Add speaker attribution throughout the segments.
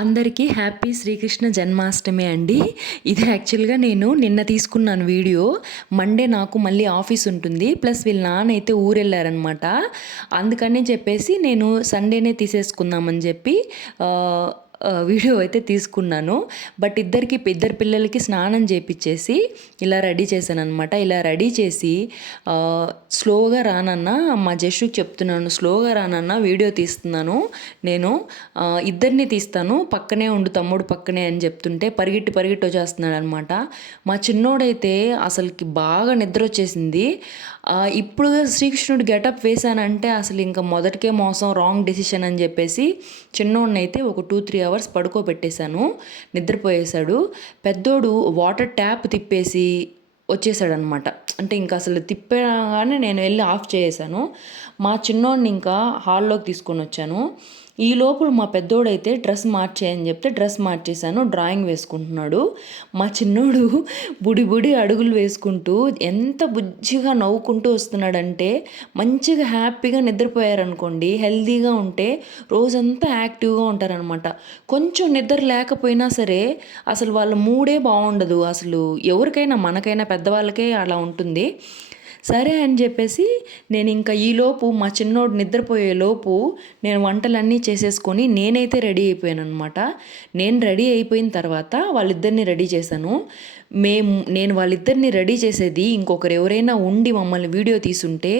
Speaker 1: అందరికీ హ్యాపీ శ్రీకృష్ణ జన్మాష్టమి అండి. ఇది యాక్చువల్గా నేను నిన్న తీసుకున్నాను వీడియో. మండే నాకు మళ్ళీ ఆఫీస్ ఉంటుంది. ప్లస్ వీళ్ళ నాన్న అయితే ఊరెళ్ళారనమాట అందుకని చెప్పేసి నేను సండేనే తీసేసుకుందామని చెప్పి వీడియో అయితే తీసుకున్నాను. బట్ ఇద్దరికి ఇద్దరు పిల్లలకి స్నానం చేపించేసి ఇలా రెడీ చేశాను అనమాట ఇలా రెడీ చేసి స్లోగా రానన్న మా జస్టుకి చెప్తున్నాను స్లోగా రానన్న వీడియో తీస్తున్నాను. నేను ఇద్దరిని తీస్తాను. పక్కనే ఉండు తమ్ముడు పక్కనే అని చెప్తుంటే పరిగెట్టి పరిగెట్టి వచ్చేస్తున్నాడు అనమాట మా చిన్నోడైతే అసలుకి బాగా నిద్ర వచ్చేసింది. ఇప్పుడు శ్రీకృష్ణుడు గెటప్ వేశానంటే అసలు ఇంకా మొదటికే మోసం రాంగ్ డెసిషన్ అని చెప్పేసి చిన్నోడినైతే అయితే ఒక టూ త్రీ అవర్స్ పడుకోబెట్టేశాను. నిద్రపోయేశాడు. పెద్దోడు వాటర్ ట్యాప్ తిప్పేసి వచ్చేసాడనమాట అంటే ఇంకా అసలు తిప్పగానే నేను వెళ్ళి ఆఫ్ చేసేసాను మా చిన్నోడిని ఇంకా హాల్లోకి తీసుకొని వచ్చాను. ఈ లోపల మా పెద్దోడైతే డ్రెస్ మార్చేయని చెప్తే డ్రెస్ మార్చేశాను డ్రాయింగ్ వేసుకుంటున్నాడు. మా చిన్నోడు బుడి బుడి అడుగులు వేసుకుంటూ ఎంత బుజ్జిగా నవ్వుకుంటూ వస్తున్నాడంటే మంచిగా హ్యాపీగా నిద్రపోయారనుకోండి హెల్దీగా ఉంటే రోజంతా యాక్టివ్గా ఉంటారనమాట. కొంచెం నిద్ర లేకపోయినా సరే అసలు వాళ్ళ మూడే బాగుండదు. అసలు ఎవరికైనా మనకైనా పెద్దవాళ్ళకే అలా ఉంటుంది. సరే అని చెప్పేసి నేను ఇంకా ఈలోపు మా చిన్నోడు నిద్రపోయే లోపు నేను వంటలన్నీ చేసేసుకొని నేనైతే రెడీ అయిపోయాను అనమాట నేను రెడీ అయిపోయిన తర్వాత వాళ్ళిద్దరిని రెడీ చేశాను. మేము నేను వాళ్ళిద్దరిని రెడీ చేసేది ఇంకొకరు ఎవరైనా ఉండి మమ్మల్ని వీడియో తీసుంటే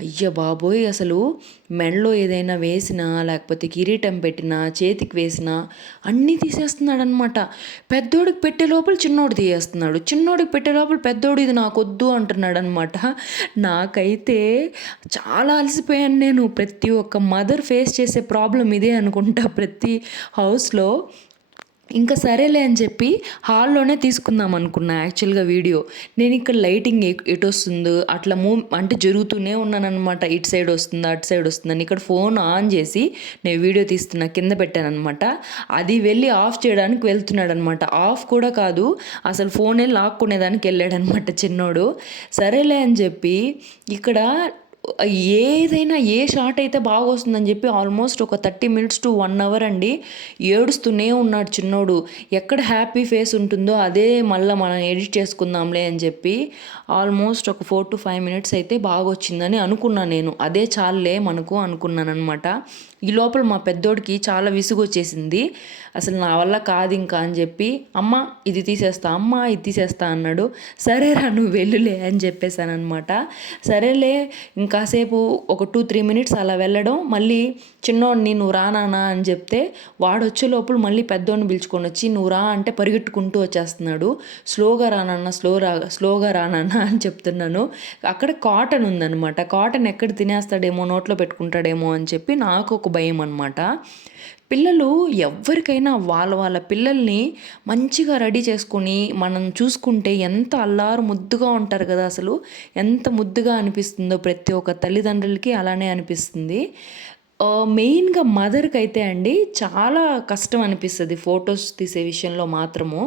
Speaker 1: అయ్య బాబోయ్ అసలు మెడలో ఏదైనా వేసినా లేకపోతే కిరీటం పెట్టినా చేతికి వేసినా అన్నీ తీసేస్తున్నాడు అనమాట పెద్దోడికి పెట్టే లోపల చిన్నోడు తీయేస్తున్నాడు చిన్నోడికి పెట్టే లోపల పెద్దోడు ఇది నాకొద్దు అంటున్నాడనమాట నాకైతే చాలా అలసిపోయాను నేను. ప్రతి ఒక్క మదర్ ఫేస్ చేసే ప్రాబ్లం ఇదే అనుకుంటా ప్రతి హౌస్లో. ఇంకా సరేలే అని చెప్పి హాల్లోనే తీసుకుందాం అనుకున్నా యాక్చువల్గా వీడియో. నేను ఇక్కడ లైటింగ్ ఎటు వస్తుందో అట్లా మూవ్ అంటే జరుగుతూనే ఉన్నానమాట ఇటు సైడ్ వస్తుందా అటు సైడ్ వస్తుందని ఇక్కడ ఫోన్ ఆన్ చేసి నేను వీడియో తీస్తున్నా కింద పెట్టాను అనమాట అది వెళ్ళి ఆఫ్ చేయడానికి వెళ్తున్నాడు అనమాట ఆఫ్ కూడా కాదు అసలు ఫోనే లాక్కునేదానికి వెళ్ళాడనమాట చిన్నోడు. సరేలే అని చెప్పి ఇక్కడ ఏదైనా ఏ షాట్ అయితే బాగా వస్తుందని చెప్పి ఆల్మోస్ట్ ఒక thirty minutes to one hour అండి ఏడుస్తూనే ఉన్నాడు చిన్నోడు. ఎక్కడ హ్యాపీ ఫేస్ ఉంటుందో అదే మళ్ళీ మనం ఎడిట్ చేసుకుందాంలే అని చెప్పి ఆల్మోస్ట్ ఒక ఫోర్ టు ఫైవ్ మినిట్స్ అయితే బాగా వచ్చిందని అనుకున్నాను నేను. అదే చాలులే మనకు అనుకున్నాను అనమాట ఈ లోపల మా పెద్దోడికి చాలా విసుగు వచ్చేసింది. అసలు నా వల్ల కాదు ఇంకా అని చెప్పి అమ్మ ఇది తీసేస్తా అమ్మ ఇది తీసేస్తా అన్నాడు. సరేరా నువ్వు వెళ్ళులే అని చెప్పేశాను అనమాట సరేలే కాసేపు ఒక టూ త్రీ మినిట్స్ అలా వెళ్ళడం మళ్ళీ చిన్నోడిని నువ్వు రానానా అని చెప్తే వాడు వచ్చే లోపల మళ్ళీ పెద్దోడిని పిలుచుకొని వచ్చి నువ్వు రా అంటే పరిగెట్టుకుంటూ వచ్చేస్తున్నాడు. స్లోగా రానన్న స్లో రా స్లోగా రానన్న అని చెప్తున్నాను. అక్కడ కాటన్ ఉందన్నమాట. కాటన్ ఎక్కడ తినేస్తాడేమో నోట్లో పెట్టుకుంటాడేమో అని చెప్పి నాకు ఒక భయం అనమాట పిల్లలు ఎవరికైనా వాళ్ళ వాళ్ళ పిల్లల్ని మంచిగా రెడీ చేసుకొని మనం చూసుకుంటే ఎంత అల్లారు ముద్దుగా ఉంటారు కదా అసలు. ఎంత ముద్దుగా అనిపిస్తుందో ప్రతి ఒక్క తల్లిదండ్రులకి అలానే అనిపిస్తుంది. మెయిన్గా మదర్కి అయితే అండి చాలా కష్టం అనిపిస్తుంది ఫొటోస్ తీసే విషయంలో మాత్రము.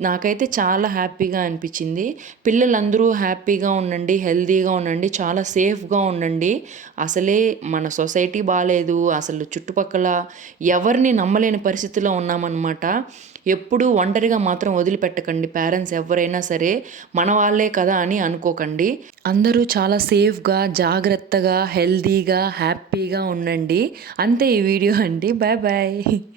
Speaker 1: నాకైతే చాలా హ్యాపీగా అనిపించింది. పిల్లలందరూ హ్యాపీగా ఉండండి హెల్తీగా ఉండండి చాలా సేఫ్గా ఉండండి. అసలే మన సొసైటీ బాగాలేదు అసలు చుట్టుపక్కల ఎవరిని నమ్మలేని పరిస్థితిలో ఉన్నామన్నమాట. ఎప్పుడూ ఒంటరిగా మాత్రం వదిలిపెట్టకండి. పేరెంట్స్ ఎవరైనా సరే మన వాళ్ళే కదా అని అనుకోకండి. అందరూ చాలా సేఫ్గా జాగ్రత్తగా హెల్తీగా హ్యాపీగా ఉండండి. అంతే ఈ వీడియో అండి. Bye bye.